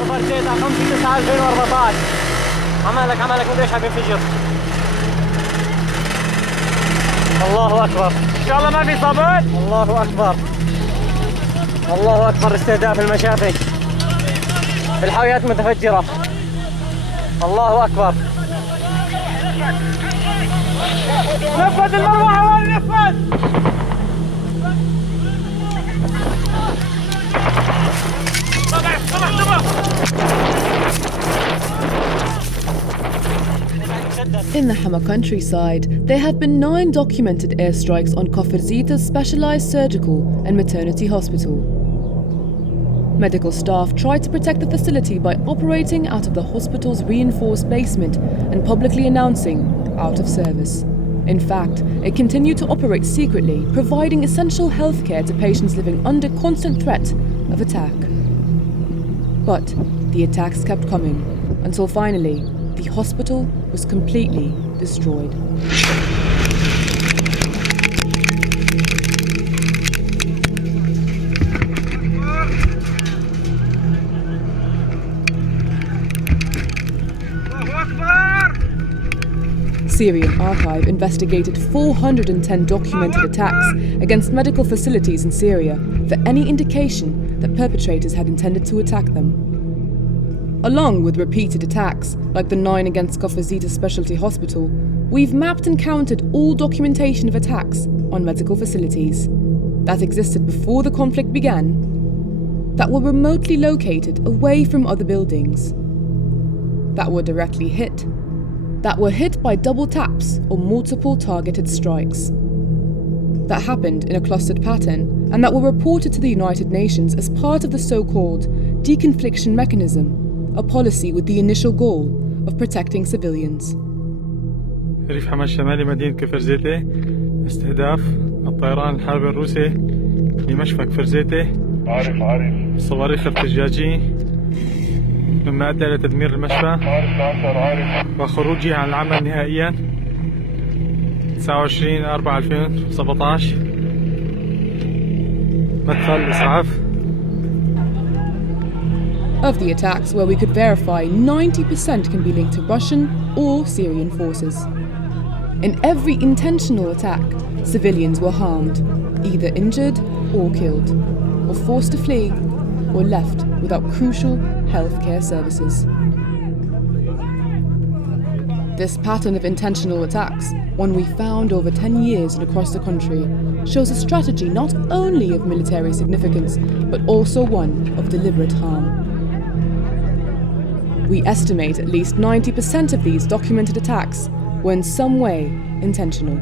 صفر 5/9/2014. عملك مدري ايش عم ينفجر. الله اكبر، ان شاء الله ما في اصابات. الله اكبر، الله اكبر، استهداف المشافي، الحاويات متفجرة. الله اكبر، نفذ المروحة وين نفذ. In the Hama countryside, there have been 9 documented airstrikes on Kafr Zita's specialised surgical and maternity hospital. Medical staff tried to protect the facility by operating out of the hospital's reinforced basement and publicly announcing out of service. In fact, it continued to operate secretly, providing essential healthcare to patients living under constant threat of attack. But the attacks kept coming, until finally, the hospital was completely destroyed. Syrian Archive investigated 410 documented attacks against medical facilities in Syria for any indication that perpetrators had intended to attack them. Along with repeated attacks, like the 9 against Kafr Zita Specialty Hospital, we've mapped and counted all documentation of attacks on medical facilities that existed before the conflict began, that were remotely located away from other buildings, that were directly hit, that were hit by double taps or multiple targeted strikes, that happened in a clustered pattern and that were reported to the United Nations as part of the so-called deconfliction mechanism, a policy with the initial goal of protecting civilians. ريف حما الشمالي مدينة كفر زيتة، استهداف الطيران الحربي الروسي لمشفى كفر زيتة. عارف صواريخ ارتجاجية مما أدى إلى تدمير المشفى وخروجه عن العمل نهائيا 29/4/2017. مدخل إسعاف. Of the attacks where we could verify 90% can be linked to Russian or Syrian forces. In every intentional attack, civilians were harmed, either injured or killed, or forced to flee, or left without crucial healthcare services. This pattern of intentional attacks, one we found over 10 years and across the country, shows a strategy not only of military significance, but also one of deliberate harm. We estimate at least 90% of these documented attacks were in some way intentional.